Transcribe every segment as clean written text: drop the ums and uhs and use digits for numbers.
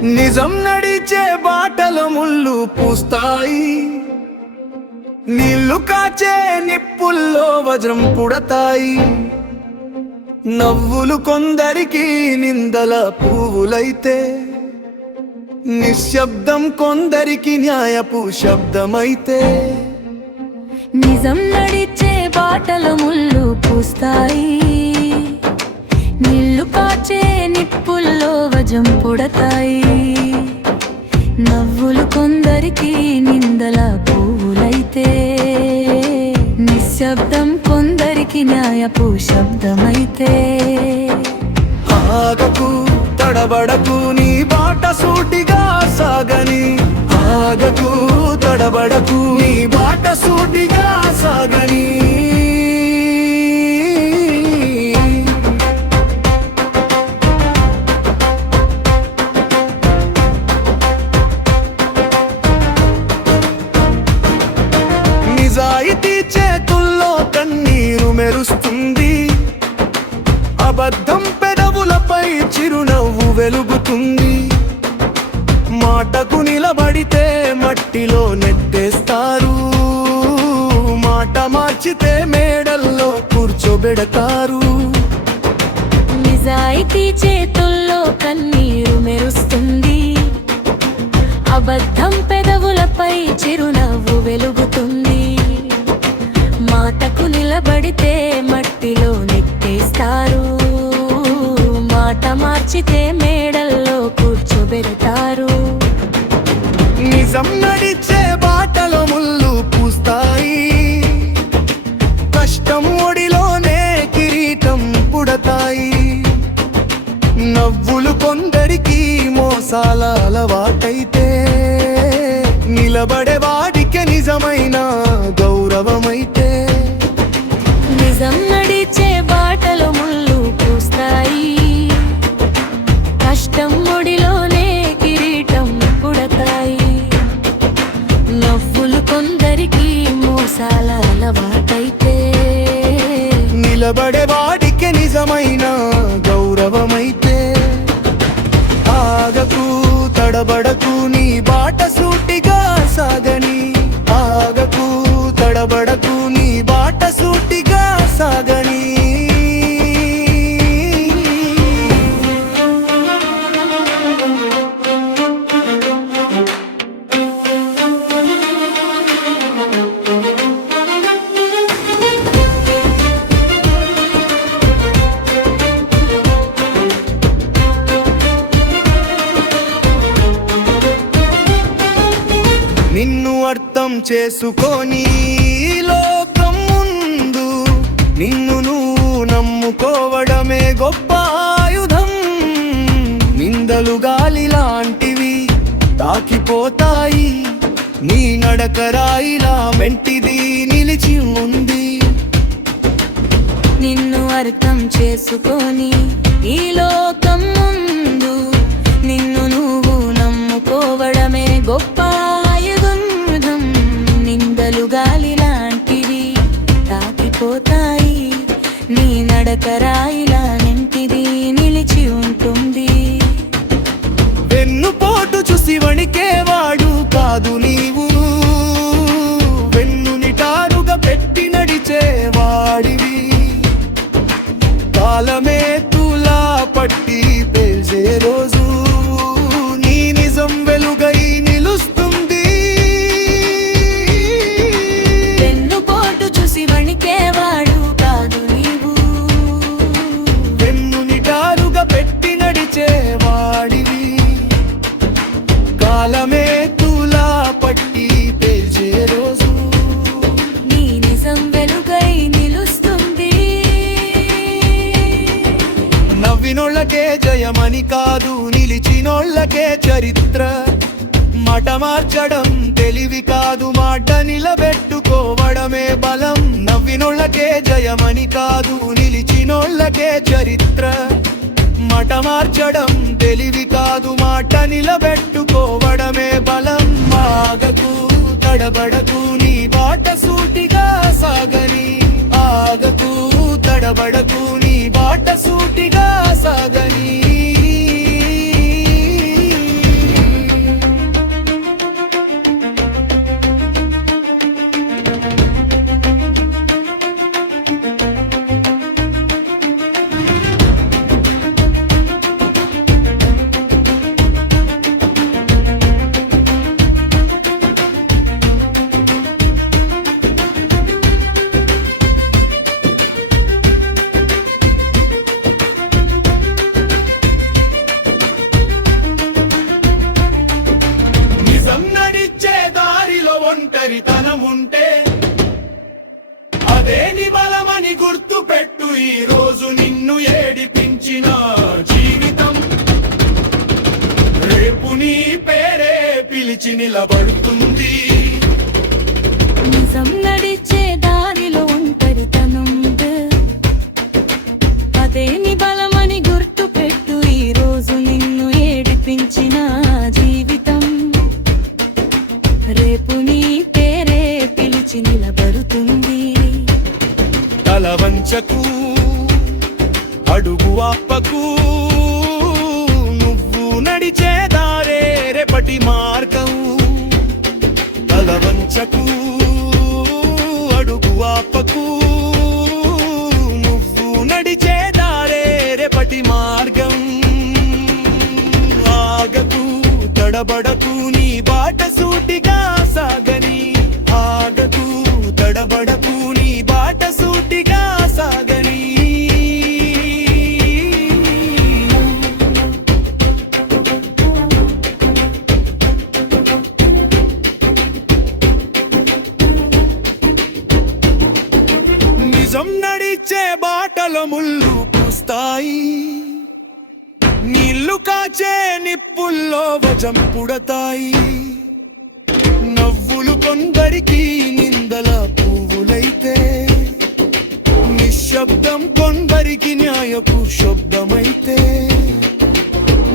నిజం నడిచే బాటలో ముళ్ళు పూస్తాయి, నీళ్లు కాచే నిప్పుల్లో వజ్రం పుడతాయి. నవ్వులు కొందరికి నిందల పువ్వులైతే, నిశ్శబ్దం కొందరికి న్యాయపు శబ్దమైతే. నిజం నడిచే బాటలో ముళ్ళు పూస్తాయి, నీళ్లు కాచే నిప్పుల్లో వజం పుడతాయి. నవ్వులు కొందరికి నిందల పువ్వులైతే, నిశ్శబ్దం కొందరికి న్యాయపు శబ్దమైతే. ఆగకు తడబడకు నీ బాట సూటిగా సాగని, ఆగకు తడబడకు నీ బాట సూటిగా సాగని. నిజాయితీ చేతుల్లో కన్నీరు మెరుస్తుంది, అబద్ధం పెదవులపై చిరునవ్వు వెలుగుతుంది. మాటకు నిలబడితే మట్టిలో నెట్టేస్తారు, మాట మార్చితే మేడల్లో కూర్చోబెడతారు. నిజాయితీ చేతుల్లో కన్నీరు మెరుస్తుంది, అబద్ధం పెదవులపై చిరునవ్వు వెలుగుతుంది. మాటకు నిలబడితే మట్టిలో నెట్టేస్తారు, మాట మార్చితే మేడల్లో కూర్చోబెడతారు. నిజం నడిచే బాటలో ముళ్ళు పూస్తాయి, కష్టం ఒడిలోనే కిరీటం పుడతాయి. నవ్వులు కొందరికి మోసాల అలవాటైతే, నిలబడే వాడికి నిజమైన గౌరవమైతే. నిజం నడిచే బాటలో ముళ్ళు పూస్తాయి, కష్టం ఒడిలోనే కిరీటం పుడతాయి. నవ్వులు కొందరికి మోసాల అలవాటైతే, నిలబడే వాడికి నిజమైన గౌరవమైతే. ఆగకు తడబడకు నీ బాట సూటిగా సాగని, ఆగకు తడబడకు నీ బాట సూటిగా సాగని. నిన్ను అర్థం చేసుకొని లోకం ముందు, నిన్ను నువ్వు నమ్ముకోవడమే గొప్ప ఆయుధం. నిందలు గాలి లాంటివి తాకిపోతాయి, నీ నడక రాయిలా వెంటిది నిలిచి ఉంది. నిన్ను అర్థం చేసుకొని ఈ లోకం ముందు, నిన్ను నువ్వు నమ్ముకోవడమే గొప్ప ఆయుధం. నిందలు గాలి లాంటివి తాకిపోతాయి, నీ నడక రాయిలా నింటిది నిలిచి ఉంటుంది. వెన్నుపోటు చూసి వణికేవాడు కాదు నీవు, వెన్ను నిటారుగా పెట్టి నడిచేవాడివి. కాలమే తులా పట్టి పేల్చే రోజు, నీ నిజం వెలుగై నిలుస్తుంది. వెన్నుపోటు చూసి వణికేవాడు కాదు నీవు, వెన్ను నిటారుగా పెట్టి నడిచేవాడివి. కాలమే తులా పట్టి పేల్చే రోజు, నీ నిజం వెలుగై నిలుస్తుంది. నవ్వినోళ్ళకే జయమని కాదు, నిలిచినోళ్ళకే చరిత్ర. మాట మార్చడం తెలివి కాదు, మాట నిలబెట్టుకోవడమే బలం. నవ్వినోళ్ళకే జయమని కాదు, నిలిచినోళ్ళకే చరిత్ర. మాట మార్చడం తెలివి కాదు, మాట నిలబెట్టుకోవడమే బలం. ఆగకు తడబడకు నీ బాట సూటిగా సాగని, ఆగకు తడబడకు నీ బాట సూటిగా సాగని. పిలిచి నిలబడుతుంది. నిజం నడిచే దారిలో ఒంటరితనం అదేని బలమని గుర్తు పెట్టు. ఈ రోజు నిన్ను ఏడిపించిన జీవితం రేపు నీ పేరే పిలిచి నిలబడుతుంది. తల వంచకు, అడుగు ఆపకు, నువ్వు నడిచే దారే రేపటి మార్గం. తల వంచకు, అడుగు ఆపకు, నువ్వు నడిచే దారే రేపటి మార్గం. ఆగకు, తడబడకు, నీ బాట సూటిగా సాగని. ఆగకు, తడబడకు, నీ బాట సూటిగా సాగని. నిజం నడిచే బాటలో ముళ్ళు పూస్తాయి. నీళ్లు కాచే నిప్పుల్లో వజం పుడతాయి. నవ్వులు కొందరికి నిందల పువ్వులైతే, నిశ్శబ్దం కొందరికి న్యాయపు శబ్దమైతే.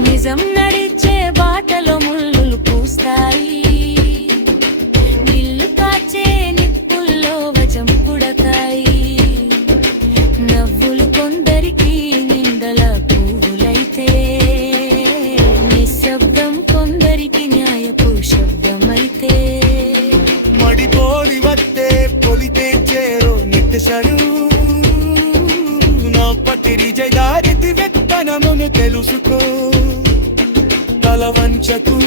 నిజం నడిచే బాటలో ముళ్ళు పూస్తాయి. నీళ్లు కాచే నిప్పుల్లో వజం పుడతాయి. నవ్వులు కొందరికి నిందల పువ్వులైతే, నిశ్శబ్దం కొందరికి న్యాయపు శబ్దమైతే. మడిపోలి వత్తే పొలితే చేరో నిట్టెసరు. నా పతిరి జయదారితి వెత్తనమును తెలుసుకో. తల వంచకు,